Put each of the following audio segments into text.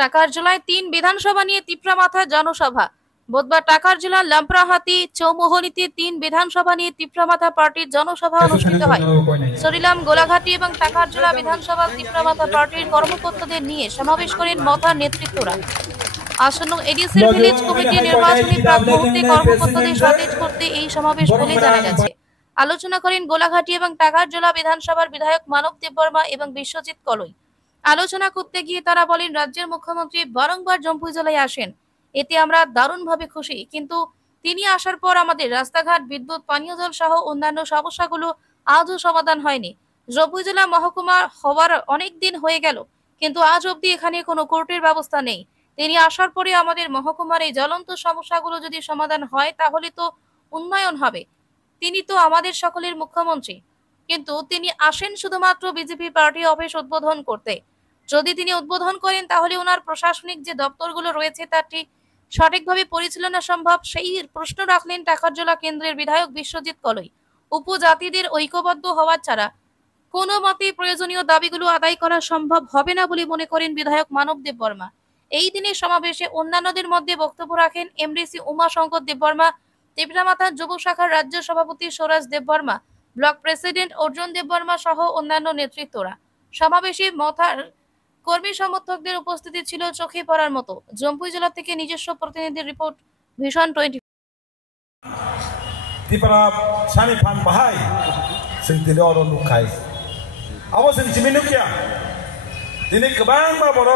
টাকার জেলায় 3 বিধানসভা নিয়ে তিপ্রামাথা জনসভা। বুধবার টাকার জেলার লাম্প্রাহাতি চৌমোহনীতে 3 বিধানসভা নিয়ে তিপ্রামাথা পার্টির জনসভা অনুষ্ঠিত হয়। সরিলাম, গোলাঘাটি এবং টাকার জেলা বিধানসভা তিপ্রামাথা পার্টির কর্মকর্তাদের নিয়ে সমাবেশ করেন মথার নেতৃত্বরা। আসন্ন এডিসির ভিলেজ কমিটি নির্বাচনী প্রাক মুহূর্তে কর্মকর্তাদের সতেজ করতে এই সমাবেশ বলে জানা গেছে। আলোচনা করেন গোলাঘাটি এবং টাকার জেলা বিধানসভার বিধায়ক মানব দেববর্মা এবং বিশ্বজিৎ কলই। আলোচনা করতে গিয়ে তারা বলেন, রাজ্যের মুখ্যমন্ত্রী বারংবার জম্পুই জেলায় আসেন, এতে আমরা দারুণভাবে খুশি, কিন্তু তিনি আসার পর আমাদের রাস্তাঘাট, বিদ্যুৎ, পানীয় জল সহ অন্যান্য সমস্যাগুলো আজও সমাধান হয়নি। জম্পুই জেলা মহকুমা হওয়ার অনেক দিন হয়ে গেল, কিন্তু আজ অবধি এখানে কোনো কোর্টের ব্যবস্থা নেই। তিনি আসার পরে আমাদের মহকুমার এই জ্বলন্ত সমস্যাগুলো যদি সমাধান হয় তাহলে তো উন্নয়ন হবে। তিনি তো আমাদের সকলের মুখ্যমন্ত্রী, কিন্তু তিনি আসেন শুধুমাত্র বিজেপি পার্টি অফিস উদ্বোধন করতে। যদি তিনি উদ্বোধন করেন তাহলে ওনার প্রশাসনিক যে দপ্তরগুলো রয়েছে তার ঠিক সঠিকভাবে পরিচালনা সম্ভব, সেই প্রশ্ন রাখলেন টাকার জেলা কেন্দ্রের বিধায়ক বিশ্বজিৎ কলই। উপজাতিদের ঐক্যবদ্ধ হওয়া ছাড়া কোনো মতে প্রয়োজনীয় দাবিগুলো আদায় করা সম্ভব হবে না বলে মনে করেন বিধায়ক মানব দেববর্মা। এই দিনের সমাবেশে অন্যান্যদের মধ্যে বক্তব্য রাখেন এমডিসি উমাশঙ্কর দেববর্মা, তিপ্রামাথা যুব শাখার রাজ্য সভাপতি স্বরাজ দেববর্মা, ব্লক প্রেসিডেন্ট অর্জুন দেববর্মা সহ অন্যান্য নেতৃত্বরা। সমাবেশে মথার কর্মী সমর্থকদের উপস্থিতি ছিল চোখে পড়ার মতো। জম্পুই জেলা থেকে নিজস্ব প্রতিনিধির রিপোর্ট, ভিশন 24। ত্রিপুরা সানি ফান বাহাই সিনতিনি অরন নুখাই আবো সিনচিমি নুকিয়া দিনে गोबां বড়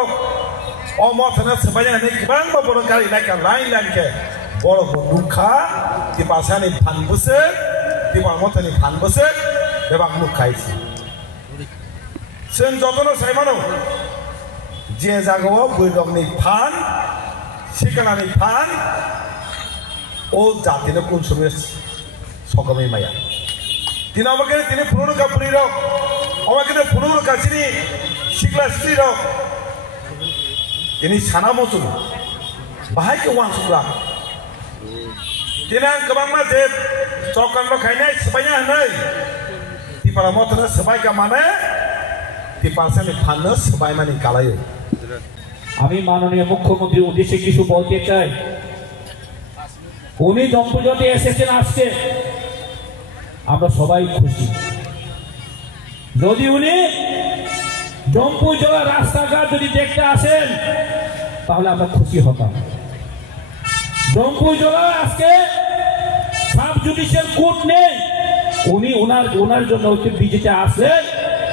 ও মথনা সবাইনে गोबां বড় গাড়ি লাইকা লাইন লাইনকে বড় নুখা ত্রিপুরা সানি ফান বসে ত্রিপুরা মথনি ফান বসে এবং নুখাইছি जों যতন সাইমানো যে জায়গাও বৈরগনি ফান শিকানানি ফান ও জাতিनो কোন সময় সকমে মায়া তিনি আমাকে তিনি পুরনো কাপুরি রক আমাকে পুরনো কাছিনি শিকলা শ্রী রক তিনি সানা মতন বাহাইকে ওয়ানসুলা তিনি गोबां যে চকান খাইনাय সবাইয়া হनै তিপারা মতনা সবাইকা মানে তিপারসানি ফান্ন সবাই মানে গালাयो। আমি মাননীয় মুখ্যমন্ত্রীর উদ্দেশ্যে কিছু বলতে চাই। উনি জম্পুজতে এসেছেন আজকে, আমরা সবাই খুশি। যদি উনি জম্পুই জেলার রাস্তাঘাট যদি দেখতে আসেন তাহলে আমরা খুশি হতাম। জম্পুই জেলার আজকে সাব জুডিশিয়াল কোর্ট নেই, উনি ওনার জন্য বিজেতে আসলে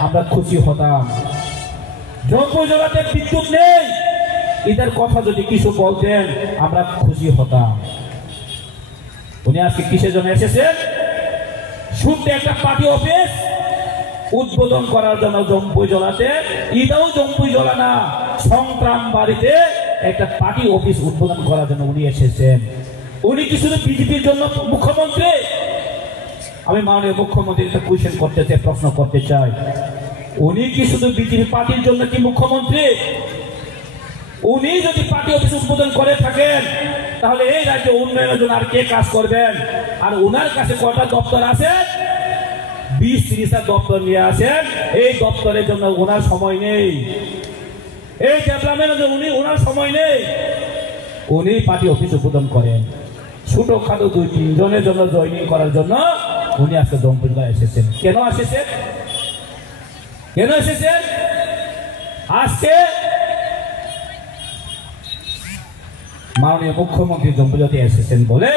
আমরা খুশি হতাম। জম্পুই জেলাতে বিদ্যুৎ নেই, এদের কথা যদি কিছু বলতেন আমরা খুশি হতাম। উনি আজকে কিসের জন্য এসেছেন? শুনতে একটা পার্টি অফিস উদ্বোধন করার জন্য জম্পুই জেলাতে। এটাও জম্পুই জেলা না, সংগ্রাম বাড়িতে একটা পার্টি অফিস উদ্বোধন করার জন্য উনি এসেছেন। উনি কি শুধু বিজেপির জন্য মুখ্যমন্ত্রী? আমি মাননীয় মুখ্যমন্ত্রী একটা কোয়েশ্চেন করতে চাই, প্রশ্ন করতে চাই, উনি কি শুধু বিজেপি পার্টির জন্য কি মুখ্যমন্ত্রী? উনি যদি পার্টি অফিস উদ্বোধন করে থাকেন তাহলে এই রাজ্যে উন্নয়নের জন্য আর কে কাজ করবেন? আর ওনার কাছে কটা দপ্তর আছে? 20-30টা দপ্তর নিয়ে আসেন। এই দপ্তরের জন্য ওনার সময় নেই, এই ডেভেলপমেন্টের জন্য ওনার সময় নেই। উনি পার্টি অফিস উদ্বোধন করেন ছোটখাটো 2-3 জনের জন্য জয়েনিং করার জন্য উনি আজকে জম্পুই জেলায় এসেছেন। কেন এসেছেন? কেন এসেছেন? আজকে মাননীয় মুখ্যমন্ত্রী জম্পুই জেলাতে এসেছেন বলে